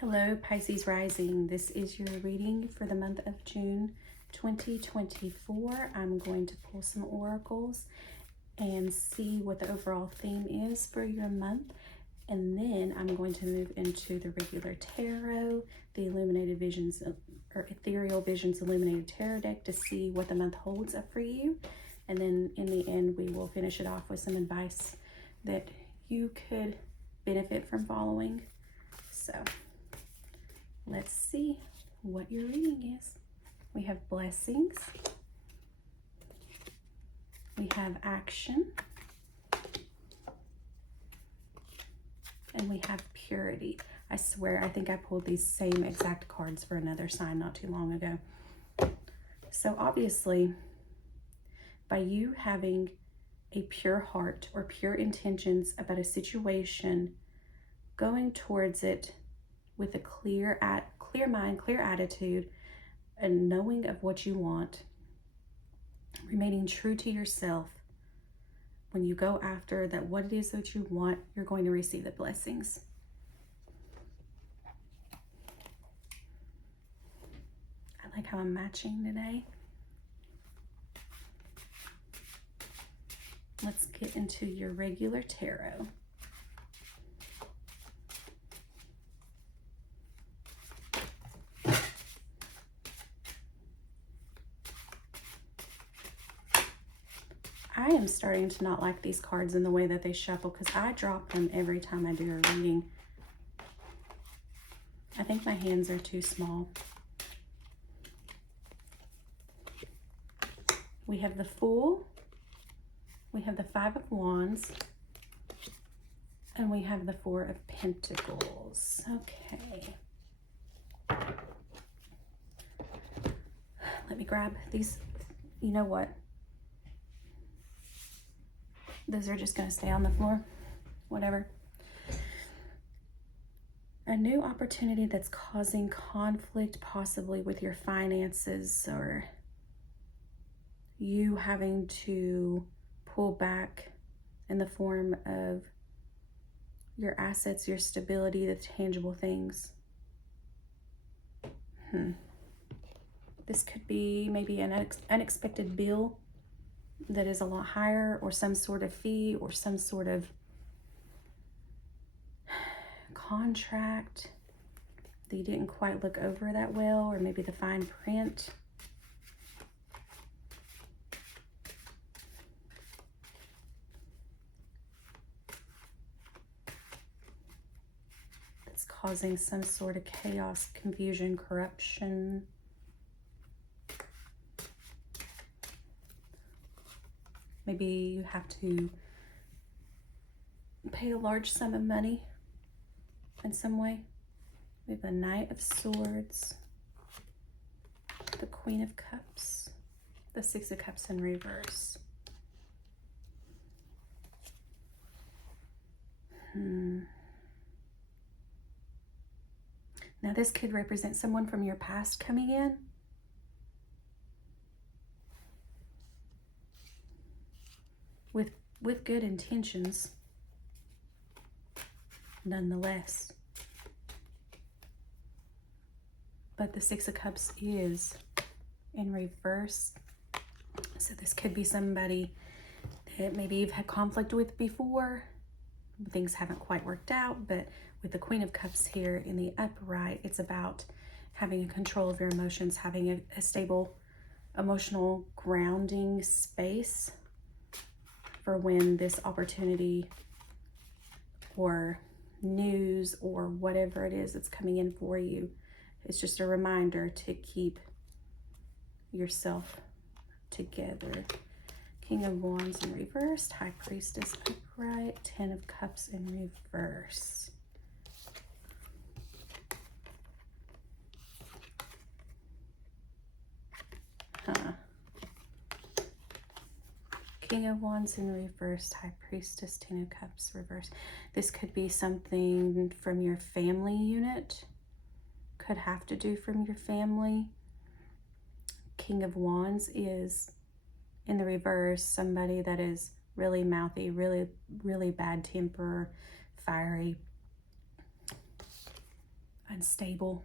Hello, Pisces rising. This is your reading for the month of June 2024. I'm going to pull some oracles and see what the overall theme is for your month. And then I'm going to move into the regular tarot, the Illuminated Visions or Ethereal Visions Illuminated Tarot deck to see what the month holds up for you. And then in the end, we will finish it off with some advice that you could benefit from following. So let's see what your reading is. We have blessings. We have action. And we have purity. I swear, I think I pulled these same exact cards for another sign not too long ago. So obviously, by you having a pure heart or pure intentions about a situation, going towards it with a clear mind, clear attitude, and knowing of what you want, remaining true to yourself. When you go after that, what it is that you want, you're going to receive the blessings. I like how I'm matching today. Let's get into your regular tarot. I am starting to not like these cards in the way that they shuffle because I drop them every time I do a reading. I think my hands are too small. We have the Fool, we have the Five of Wands, and we have the Four of Pentacles. Okay. Let me grab these. You know what? Those are just going to stay on the floor. Whatever. A new opportunity that's causing conflict, possibly with your finances, or you having to pull back in the form of your assets, your stability, the tangible things. This could be maybe an unexpected bill that is a lot higher, or some sort of fee, or some sort of contract that you didn't quite look over that well, or maybe the fine print. It's causing some sort of chaos, confusion, corruption. Maybe you have to pay a large sum of money in some way. We have the Knight of Swords, the Queen of Cups, the Six of Cups in reverse. Now this could represent someone from your past coming in. With good intentions, nonetheless. But the Six of Cups is in reverse. So this could be somebody that maybe you've had conflict with before. Things haven't quite worked out, but with the Queen of Cups here in the upright, it's about having a control of your emotions, having a stable emotional grounding space for when this opportunity or news or whatever it is that's coming in for you. It's just a reminder to keep yourself together. King of Wands in reverse, High Priestess upright, Ten of Cups in reverse. King of Wands in reverse, High Priestess, Ten of Cups reverse. This could be something from your family unit. Could have to do from your family. King of Wands is in the reverse, somebody that is really mouthy, really bad temper, fiery. unstable,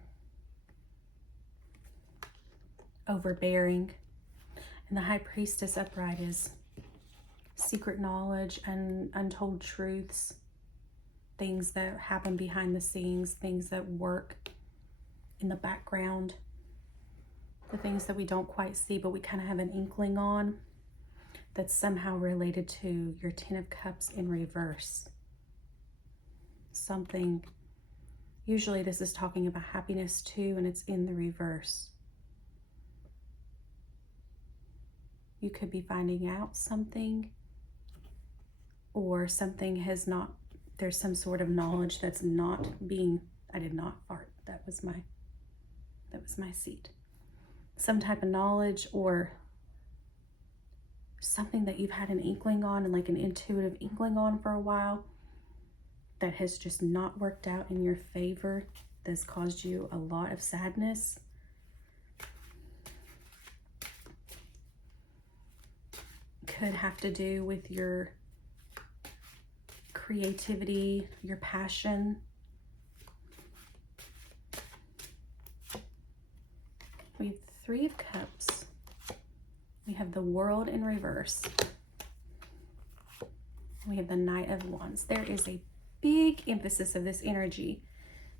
overbearing. And the High Priestess upright is secret knowledge and untold truths, things that happen behind the scenes, things that work in the background, the things that we don't quite see but we kind of have an inkling on, that's somehow related to your Ten of Cups in reverse. Something, usually this is talking about happiness too, and it's in the reverse. You could be finding out something, or something has not, there's some sort of knowledge that's not being, I did not fart, that was my seat. Some type of knowledge or something that you've had an inkling on, and like an intuitive inkling on for a while, that has just not worked out in your favor, that's caused you a lot of sadness. Could have to do with your creativity, your passion. We have Three of Cups. We have the World in reverse. We have the Knight of Wands. There is a big emphasis of this energy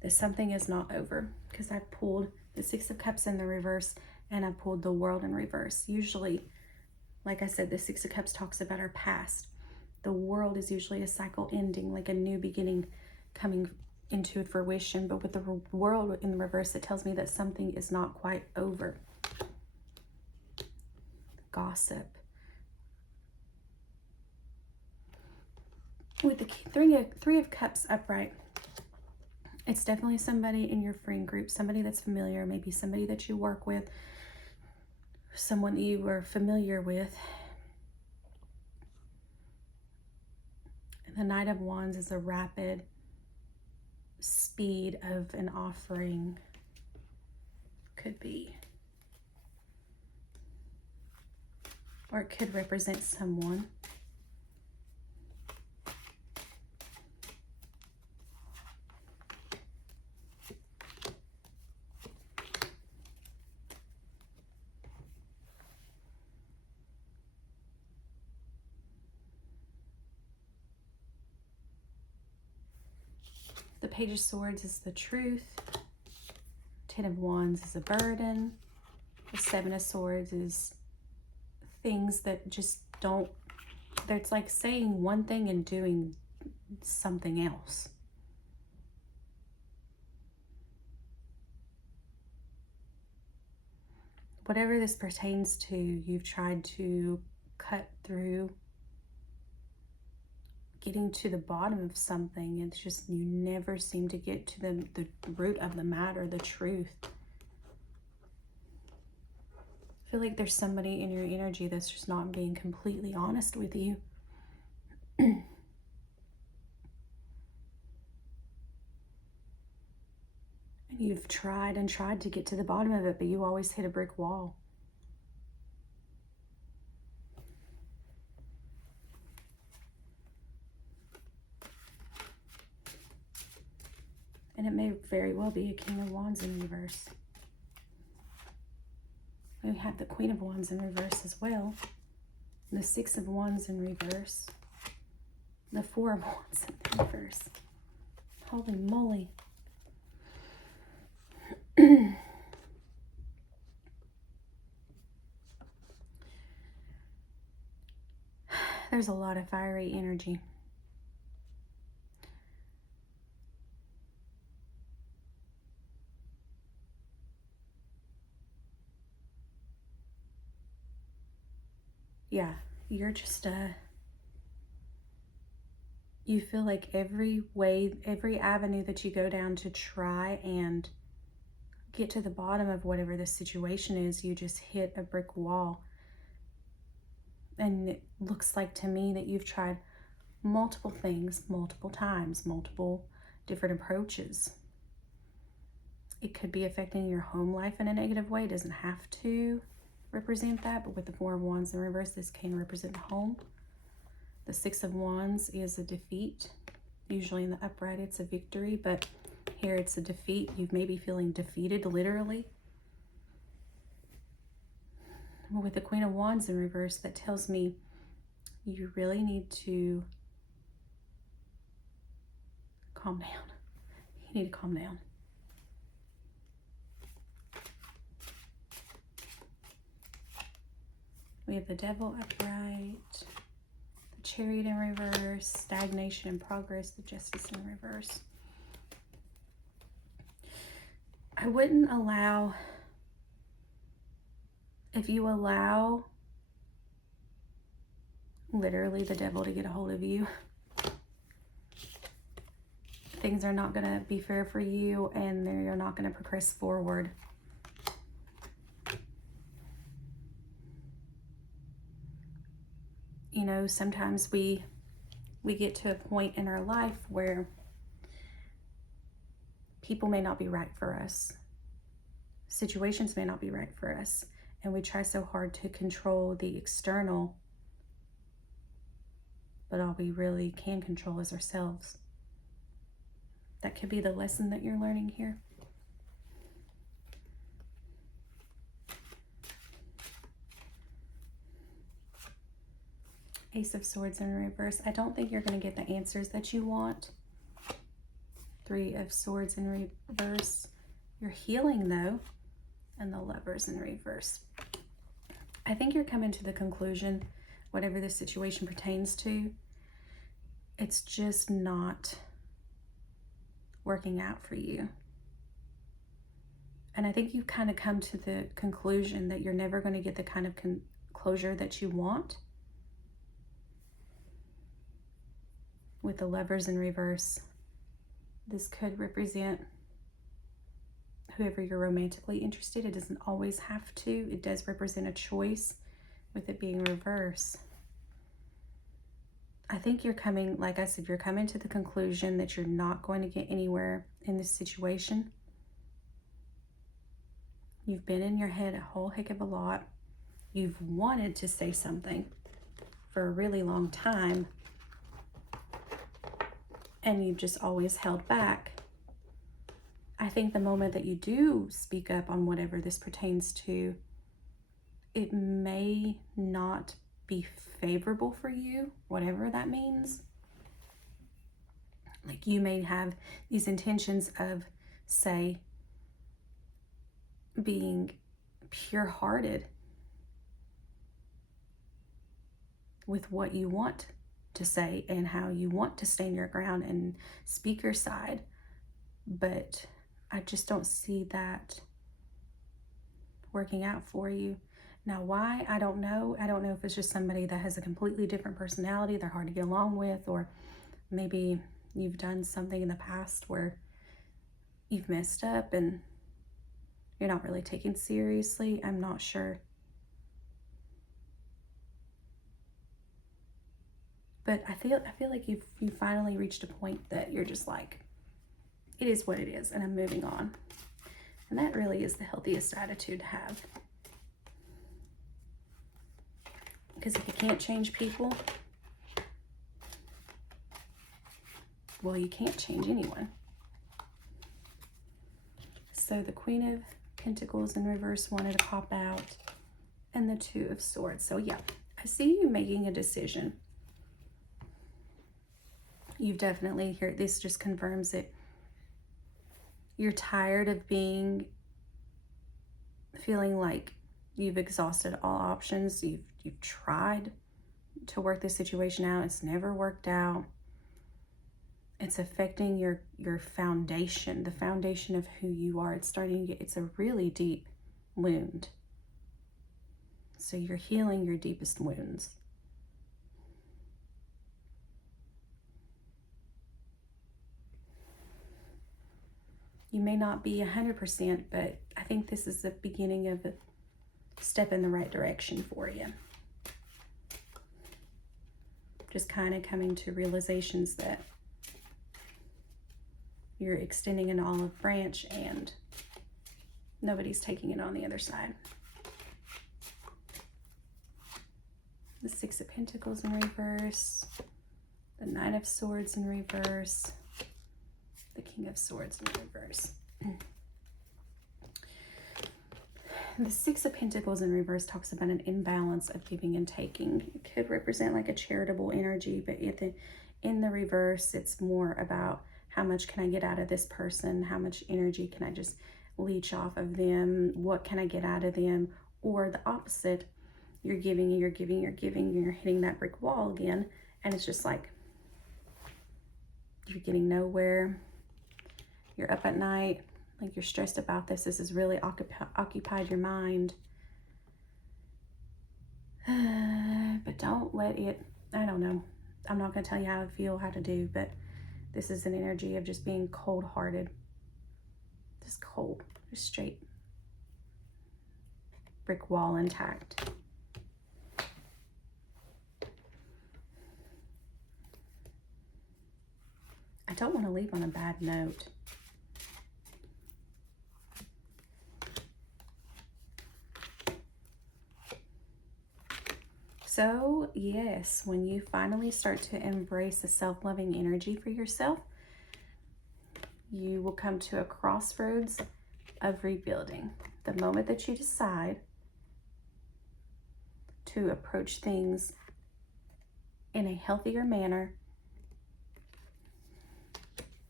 that something is not over, because I pulled the Six of Cups in the reverse and I pulled the World in reverse. Usually, like I said, the Six of Cups talks about our past. The World is usually a cycle ending, like a new beginning coming into fruition. But with the World in the reverse, it tells me that something is not quite over. Gossip. With the Three of Cups upright, it's definitely somebody in your friend group, somebody that's familiar, maybe somebody that you work with, someone that you are familiar with. And the Knight of Wands is a rapid speed of an offering. Could be. Or it could represent someone. The Page of Swords is the truth. Ten of Wands is a burden. The Seven of Swords is things that just don't, it's like saying one thing and doing something else. Whatever this pertains to, you've tried to cut through, getting to the bottom of something. It's just, you never seem to get to the root of the matter, the truth. I feel like there's somebody in your energy that's just not being completely honest with you. And you've tried and tried to get to the bottom of it, but you always hit a brick wall. And it may very well be a King of Wands in reverse. We have the Queen of Wands in reverse as well. And the Six of Wands in reverse. And the Four of Wands in reverse. Holy moly. There's a lot of fiery energy. Yeah, you're just you feel like every way, every avenue that you go down to try and get to the bottom of whatever the situation is, you just hit a brick wall. And it looks like to me that you've tried multiple things, multiple times, multiple different approaches. It could be affecting your home life in a negative way. It doesn't have to represent that, but with the Four of Wands in reverse, this can represent home. The Six of Wands is a defeat. Usually in the upright, it's a victory, but Here it's a defeat. You may be feeling defeated, literally. With the Queen of Wands in reverse, that tells me you really need to calm down. You need to calm down. We have the Devil upright, the Chariot in reverse, stagnation and progress, the Justice in reverse. I wouldn't allow, if you allow literally the devil to get a hold of you, things are not going to be fair for you, and you're not going to progress forward. You know, sometimes we get to a point in our life where people may not be right for us. Situations may not be right for us. And we try so hard to control the external, but all we really can control is ourselves. That could be the lesson that you're learning here. Ace of Swords in reverse. I don't think you're going to get the answers that you want. Three of Swords in reverse. You're healing though. And the Lovers in reverse. I think you're coming to the conclusion, whatever this situation pertains to, it's just not working out for you. And I think you've kind of come to the conclusion that you're never going to get the kind of closure that you want. With the Lovers in reverse, this could represent whoever you're romantically interested. It doesn't always have to. It does represent a choice with it being reverse. I think you're coming, like I said, you're coming to the conclusion that you're not going to get anywhere in this situation. You've been in your head a whole heck of a lot. You've wanted to say something for a really long time, and you've just always held back. I think the moment that you do speak up on whatever this pertains to, it may not be favorable for you, whatever that means. Like you may have these intentions of, say, being pure-hearted with what you want to say and how you want to stand your ground and speak your side. But I just don't see that working out for you. Now, why? I don't know. I don't know if it's just somebody that has a completely different personality, they're hard to get along with, or maybe you've done something in the past where you've messed up and you're not really taken seriously. I'm not sure. But I feel like you finally reached a point that you're just like, it is what it is, and I'm moving on. And that really is the healthiest attitude to have. Because if you can't change people, well, you can't change anyone. So the Queen of Pentacles in reverse wanted to pop out, and the Two of Swords. So yeah, I see you making a decision. You've definitely here, this just confirms it. You're tired of feeling like you've exhausted all options. You've tried to work this situation out. It's never worked out. It's affecting your foundation, the foundation of who you are. It's starting to get, it's a really deep wound. So you're healing your deepest wounds. You may not be 100%, but I think this is the beginning of a step in the right direction for you. Just kind of coming to realizations that you're extending an olive branch and nobody's taking it on the other side. The Six of Pentacles in reverse, the Nine of Swords in reverse, The King of Swords in reverse. The Six of Pentacles in reverse talks about an imbalance of giving and taking. It could represent like a charitable energy, but in the reverse, it's more about how much can I get out of this person? How much energy can I just leech off of them? What can I get out of them? Or the opposite, you're giving and you're giving, you're giving, and you're hitting that brick wall again. And it's just like, you're getting nowhere. You're up at night, like you're stressed about this. This has really occupied your mind. But don't let it, I don't know. I'm not going to tell you how to feel, how to do, but this is an energy of just being cold-hearted. Just cold, just straight. Brick wall intact. I don't want to leave on a bad note. So, yes, when you finally start to embrace the self-loving energy for yourself, you will come to a crossroads of rebuilding. The moment that you decide to approach things in a healthier manner,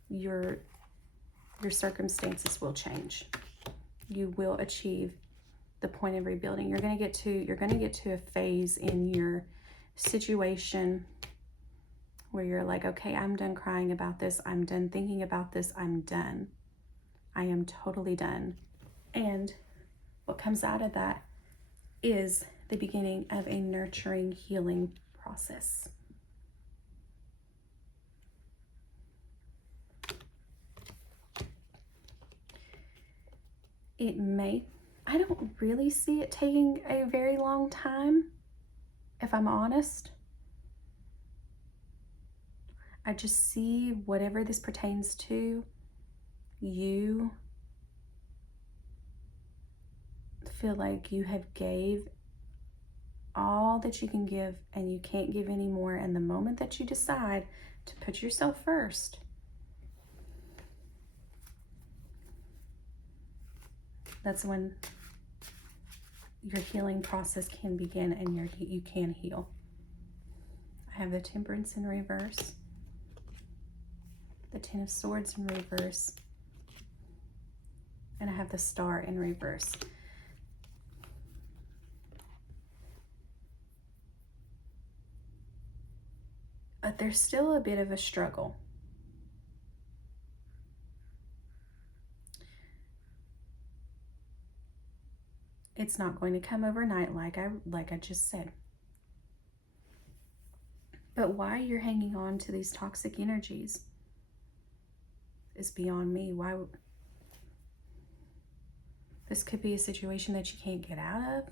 your circumstances will change. You will achieve the point of rebuilding. You're going to get to a phase in your situation where you're like, okay, I'm done crying about this. I'm done thinking about this. I'm done. I am totally done. And what comes out of that is the beginning of a nurturing, healing process. It may, I don't really see it taking a very long time, if I'm honest. I just see whatever this pertains to, you feel like you have gave all that you can give and you can't give anymore. And the moment that you decide to put yourself first, that's when your healing process can begin and you can heal. I have the Temperance in reverse, the Ten of Swords in reverse, and I have the Star in reverse. But there's still a bit of a struggle. It's not going to come overnight, like I just said. But why you're hanging on to these toxic energies is beyond me. Why? This could be a situation that you can't get out of.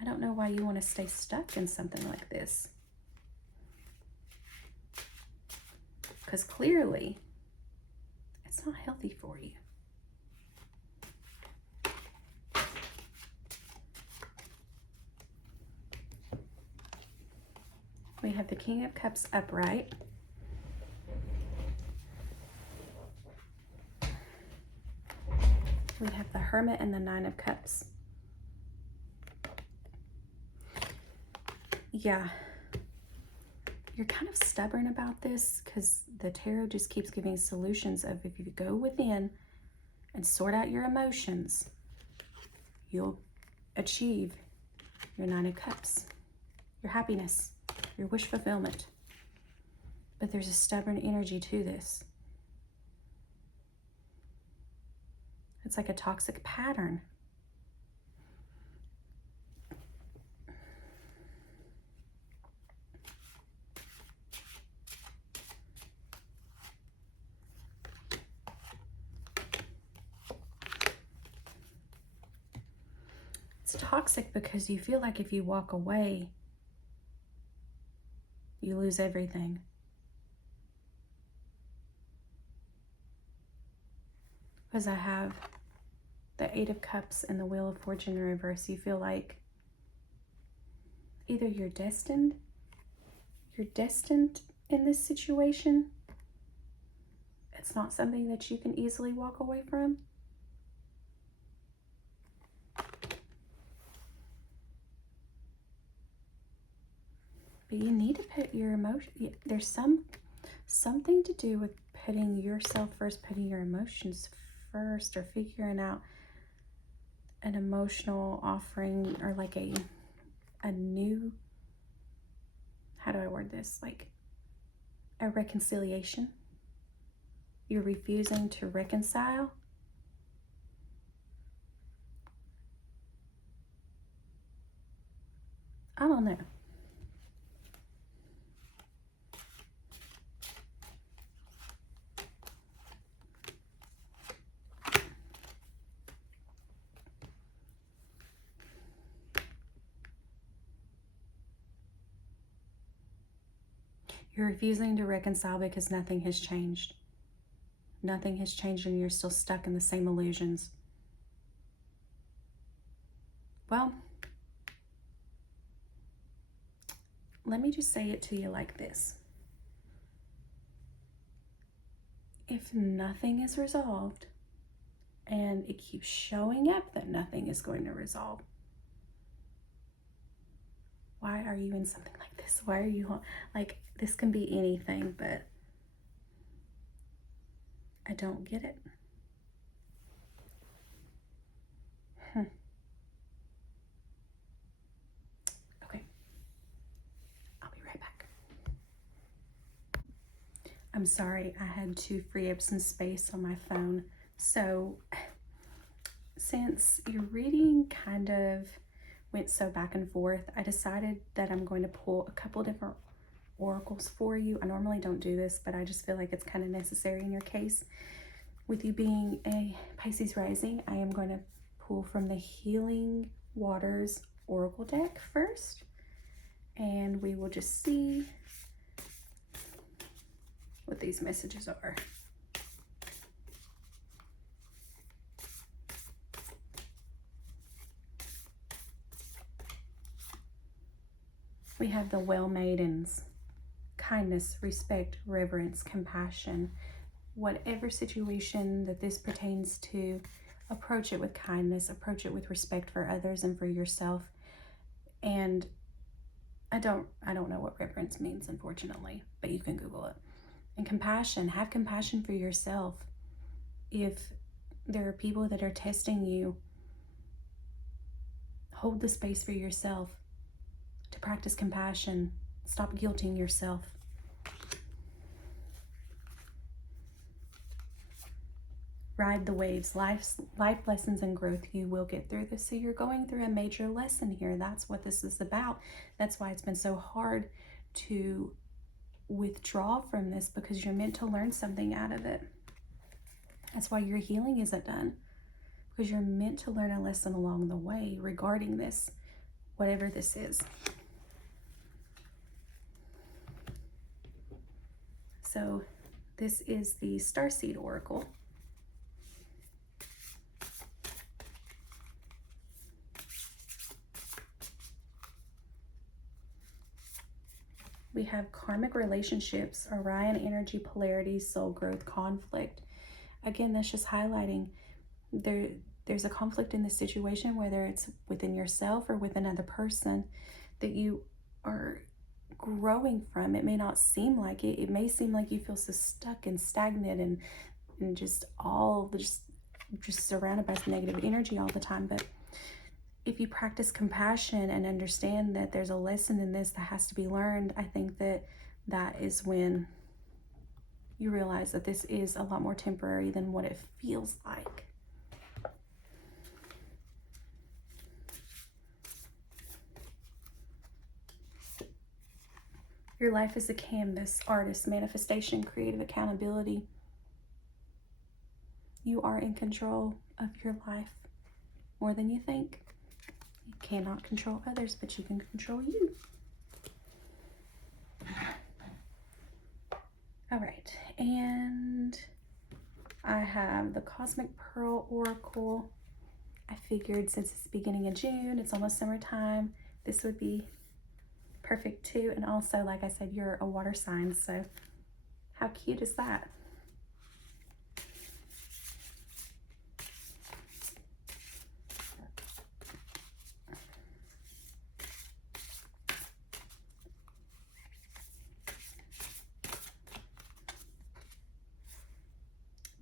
I don't know why you want to stay stuck in something like this. Because clearly, it's not healthy for you. We have the King of Cups upright. We have the Hermit and the Nine of Cups. Yeah, you're kind of stubborn about this because the tarot just keeps giving solutions of if you go within and sort out your emotions, you'll achieve your Nine of Cups, your happiness, your wish fulfillment. But there's a stubborn energy to this. It's like a toxic pattern. It's toxic because you feel like if you walk away, you lose everything. Because I have the Eight of Cups and the Wheel of Fortune in reverse, you feel like either you're destined in this situation. It's not something that you can easily walk away from. But you need to put your emotion, there's something to do with putting yourself first, putting your emotions first, or figuring out an emotional offering, or like a new, how do I word this? Like a reconciliation. You're refusing to reconcile. I don't know. You're refusing to reconcile because nothing has changed. Nothing has changed and you're still stuck in the same illusions. Well, let me just say it to you like this. If nothing is resolved and it keeps showing up that nothing is going to resolve, why are you in something like this? Why are you, like, this can be anything, but I don't get it. Okay, I'll be right back. I'm sorry, I had to free up some space on my phone. So since your reading kind of went so back and forth, I decided that I'm going to pull a couple different oracles for you. I normally don't do this, but I just feel like it's kind of necessary in your case. With you being a Pisces rising, I am going to pull from the Healing Waters Oracle deck first, and we will just see what these messages are. We have the Well Maidens. Kindness, respect, reverence, compassion. Whatever situation that this pertains to, approach it with kindness, approach it with respect for others and for yourself. And I don't know what reverence means, unfortunately, but you can Google it. And compassion, have compassion for yourself. If there are people that are testing you, hold the space for yourself to practice compassion. Stop guilting yourself. Ride the waves. Life lessons and growth. You will get through this. So you're going through a major lesson here. That's what this is about. That's why it's been so hard to withdraw from this, because you're meant to learn something out of it. That's why your healing isn't done, because you're meant to learn a lesson along the way regarding this, whatever this is. So this is the Starseed Oracle. We have karmic relationships, Orion energy, polarity, soul growth, conflict. Again, that's just highlighting there's a conflict in the situation, whether it's within yourself or with another person, that you are growing from. It may not seem like it. It may seem like you feel so stuck and stagnant and just surrounded by negative energy all the time. But if you practice compassion and understand that there's a lesson in this that has to be learned, I think that is when you realize that this is a lot more temporary than what it feels like. Your life is a canvas, artist, manifestation, creative accountability. You are in control of your life more than you think. You cannot control others, but you can control you. All right, and I have the Cosmic Pearl Oracle. I figured since it's the beginning of June, it's almost summertime, this would be perfect too. And also, like I said, you're a water sign, so how cute is that?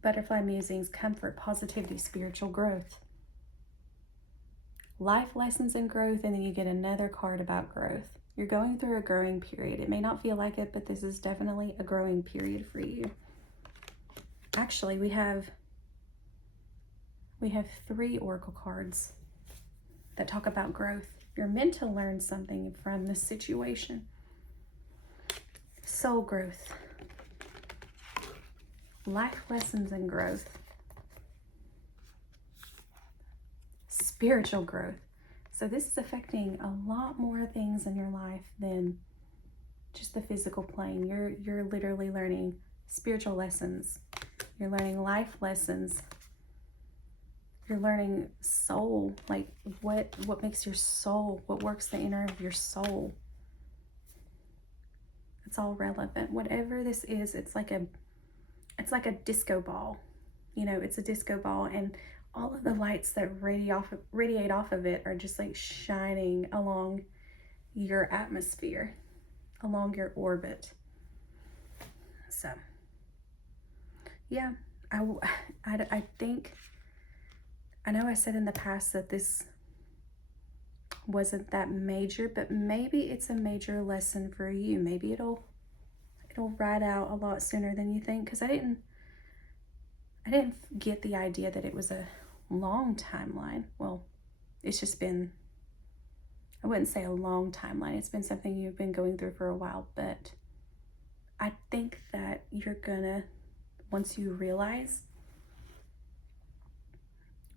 Butterfly musings, comfort, positivity, spiritual growth. Life lessons and growth, and then you get another card about growth. You're going through a growing period. It may not feel like it, but this is definitely a growing period for you. Actually, we have 3 oracle cards that talk about growth. You're meant to learn something from this situation. Soul growth, life lessons and growth, spiritual growth. So this is affecting a lot more things in your life than just the physical plane. You're literally learning spiritual lessons. You're learning life lessons. You're learning soul, like what makes your soul, what works the inner of your soul. It's all relevant. Whatever this is, it's like a disco ball. You know, it's a disco ball, and all of the lights that radiate off of it are just like shining along your atmosphere, along your orbit. So, yeah, I think, I know I said in the past that this wasn't that major, but maybe it's a major lesson for you. Maybe it'll ride out a lot sooner than you think, because I didn't get the idea that it was a long timeline. Well, it's just been, I wouldn't say a long timeline. It's been something you've been going through for a while, but I think that you're gonna, once you realize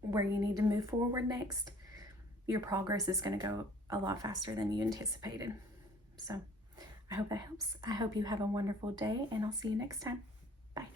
where you need to move forward next, your progress is going to go a lot faster than you anticipated. So I hope that helps. I hope you have a wonderful day, and I'll see you next time. Bye.